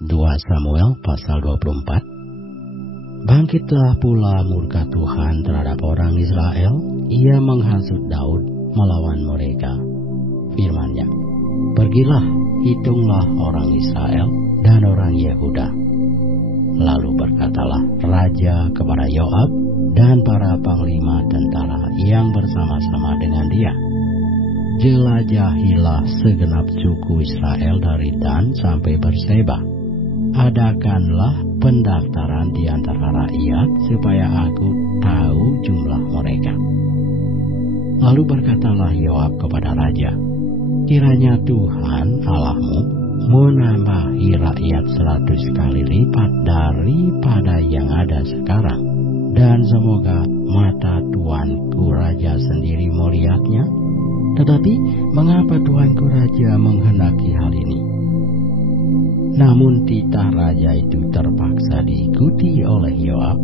2 Samuel pasal 24. Bangkitlah pula murka Tuhan terhadap orang Israel. Ia menghasut Daud melawan mereka. Firman-Nya, pergilah, hitunglah orang Israel dan orang Yehuda. Lalu berkatalah raja kepada Yoab dan para panglima tentara yang bersama-sama dengan dia, jelajahilah segenap suku Israel dari Dan sampai Berseba. Adakanlah pendaftaran di antara rakyat supaya aku tahu jumlah mereka. Lalu berkatalah Yoab kepada raja, kiranya Tuhan Allahmu menambahi rakyat 100 kali lipat daripada yang ada sekarang, dan semoga mata tuanku raja sendiri melihatnya. Tetapi mengapa tuanku raja menghendaki hal ini? Namun titah raja itu terpaksa diikuti oleh Yoab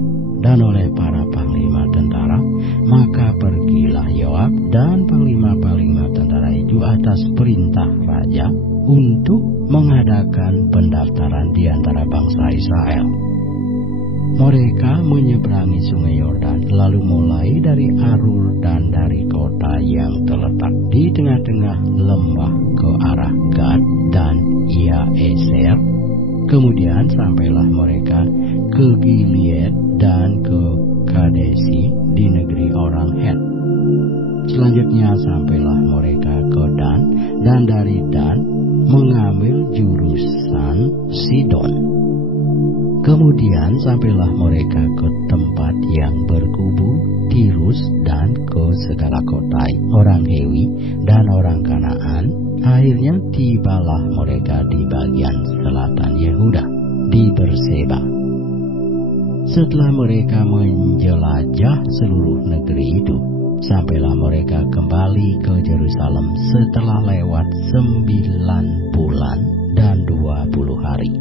dan oleh para panglima tentara. Maka pergilah Yoab dan panglima-panglima tentara itu atas perintah raja untuk mengadakan pendaftaran di antara bangsa Israel. Mereka menyeberangi sungai Yordan, lalu mulai dari Arur dan dari kota yang terletak di tengah-tengah lembah ke arah Gad dan Yaeser. Kemudian sampailah mereka ke Gilead dan ke Kadesi di negeri orang Het. Selanjutnya sampailah mereka ke Dan, dan dari Dan mengambil jurusan Sidon. Kemudian sampailah mereka ke tempat yang berkubu Tirus dan ke segala kota orang Hewi dan orang Kanaan. Akhirnya tibalah mereka di bagian selatan Yehuda, di Berseba. Setelah mereka menjelajah seluruh negeri itu, sampailah mereka kembali ke Yerusalem setelah lewat 9 bulan dan 20 hari.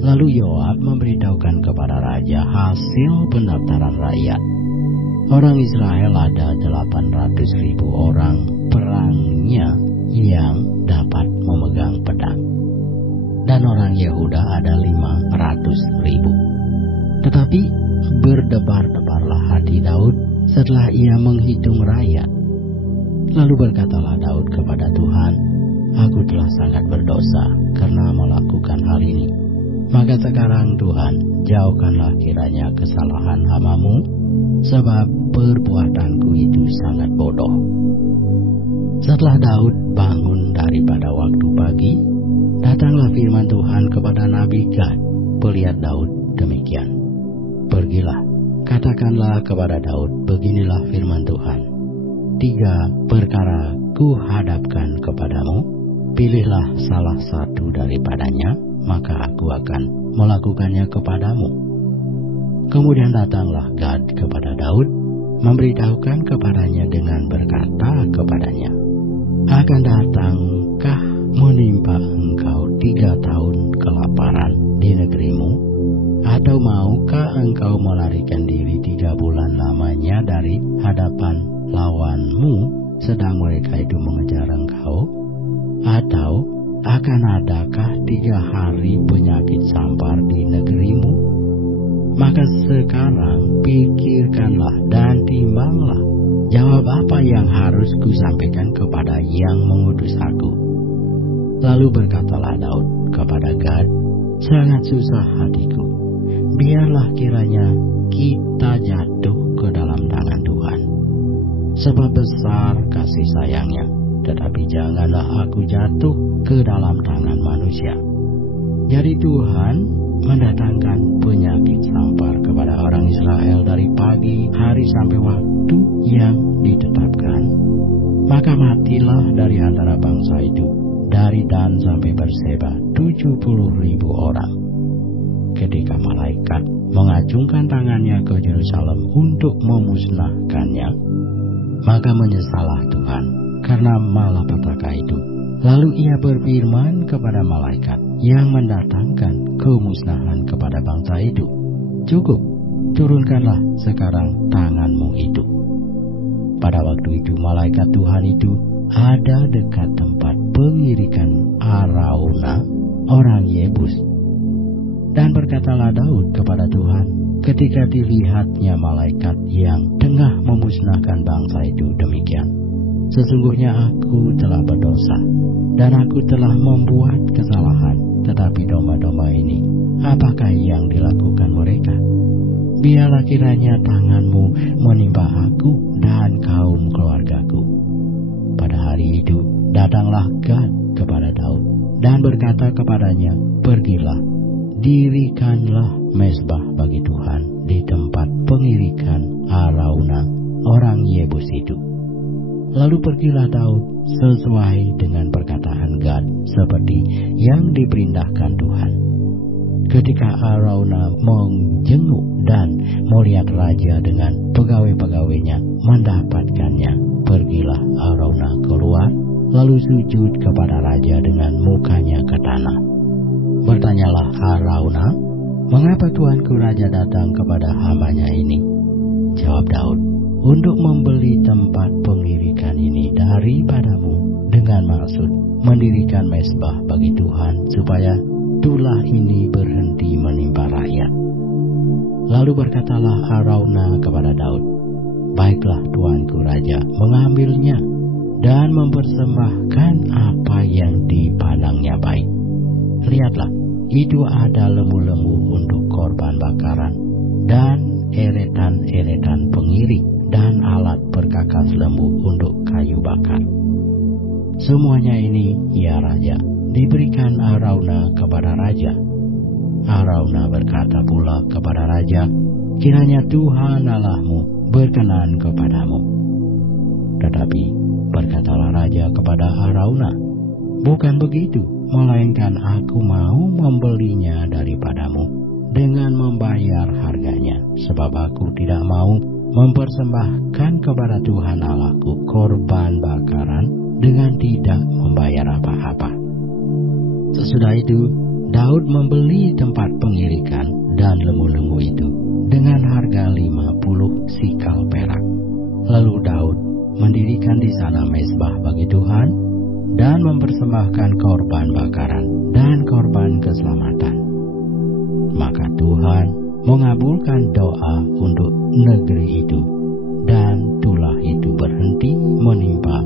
Lalu Yoab memberitahukan kepada raja hasil pendaftaran rakyat. Orang Israel ada 800.000 orang perangnya yang dapat memegang pedang, dan orang Yehuda ada 500.000. Tetapi berdebar-debarlah hati Daud setelah ia menghitung rakyat. Lalu berkatalah Daud kepada Tuhan, aku telah sangat berdosa karena melakukan hal ini. Maka sekarang Tuhan, jauhkanlah kiranya kesalahan hamba-Mu, sebab perbuatanku itu sangat bodoh. Setelah Daud bangun daripada waktu pagi, datanglah firman Tuhan kepada Nabi Gad, pelihat Daud demikian. Pergilah, katakanlah kepada Daud, beginilah firman Tuhan. 3 perkara ku hadapkan kepadamu, pilihlah salah satu daripadanya, maka aku akan melakukannya kepadamu. Kemudian datanglah Gad kepada Daud, memberitahukan kepadanya dengan berkata kepadanya, akan datangkah menimpa engkau 3 tahun kelaparan di negerimu? Atau maukah engkau melarikan diri 3 bulan lamanya dari hadapan lawanmu, sedang mereka itu mengejar engkau? Atau akan adakah 3 hari penyakit sampar di negerimu? Maka sekarang pikirkanlah dan timbanglah, jawab apa yang harus kusampaikan kepada yang mengutus aku. Lalu berkatalah Daud kepada Gad, sangat susah hatiku, biarlah kiranya kita jatuh ke dalam tangan Tuhan, sebab besar kasih sayangnya. Tetapi janganlah aku jatuh ke dalam tangan manusia. Jadi Tuhan mendatangkan penyakit sampar kepada orang Israel dari pagi hari sampai waktu yang ditetapkan. Maka matilah dari antara bangsa itu, dari Dan sampai Berseba, 70.000 orang. Ketika malaikat mengacungkan tangannya ke Yerusalem untuk memusnahkannya, maka menyesallah Tuhan karena malapetaka itu. Lalu ia berfirman kepada malaikat yang mendatangkan kemusnahan kepada bangsa itu, cukup, turunkanlah sekarang tanganmu itu. Pada waktu itu malaikat Tuhan itu ada dekat tempat pengirikan Arauna orang Yebus. Dan berkatalah Daud kepada Tuhan ketika dilihatnya malaikat yang tengah memusnahkan bangsa itu demikian, sesungguhnya aku telah berdosa dan aku telah membuat kesalahan. Tetapi domba-domba ini, apakah yang dilakukan mereka? Biarlah kiranya tanganmu menimpa aku dan kaum keluargaku. Pada hari itu datanglah Gad kepada Daud dan berkata kepadanya, pergilah, dirikanlah mezbah bagi Tuhan di tempat pengirikan Arauna orang Yebus itu. Lalu pergilah Daud sesuai dengan perkataan Gad seperti yang diperintahkan Tuhan. Ketika Arauna menjenguk dan melihat raja dengan pegawai-pegawainya mendapatkannya, pergilah Arauna keluar lalu sujud kepada raja dengan mukanya ke tanah. Bertanyalah Arauna, mengapa tuanku raja datang kepada hambanya ini? Jawab Daud, untuk membeli tempat pengirikan ini daripadamu dengan maksud mendirikan mezbah bagi Tuhan supaya tulah ini berhenti menimpa rakyat. Lalu berkatalah Arauna kepada Daud, baiklah tuanku raja mengambilnya dan mempersembahkan apa yang dipandangnya baik. Lihatlah, itu ada lembu-lembu untuk korban bakaran dan eretan-eretan pengiring dan alat perkakas lembu untuk kayu bakar. Semuanya ini, ya raja, diberikan Arauna kepada raja. Arauna berkata pula kepada raja, kiranya Tuhan Allahmu berkenan kepadamu. Tetapi berkatalah raja kepada Arauna, bukan begitu, melainkan aku mau membelinya daripadamu dengan membayar harganya, sebab aku tidak mau mempersembahkan kepada Tuhan Allahku korban bakaran dengan tidak membayar apa-apa. Sesudah itu, Daud membeli tempat pengirikan dan lembu-lembu itu dengan harga 50 sikal perak. Lalu Daud mendirikan di sana mezbah bagi Tuhan dan mempersembahkan korban bakaran dan korban keselamatan. Maka Tuhan mengabulkan doa untuk negeri itu, dan tulah itu berhenti menimpa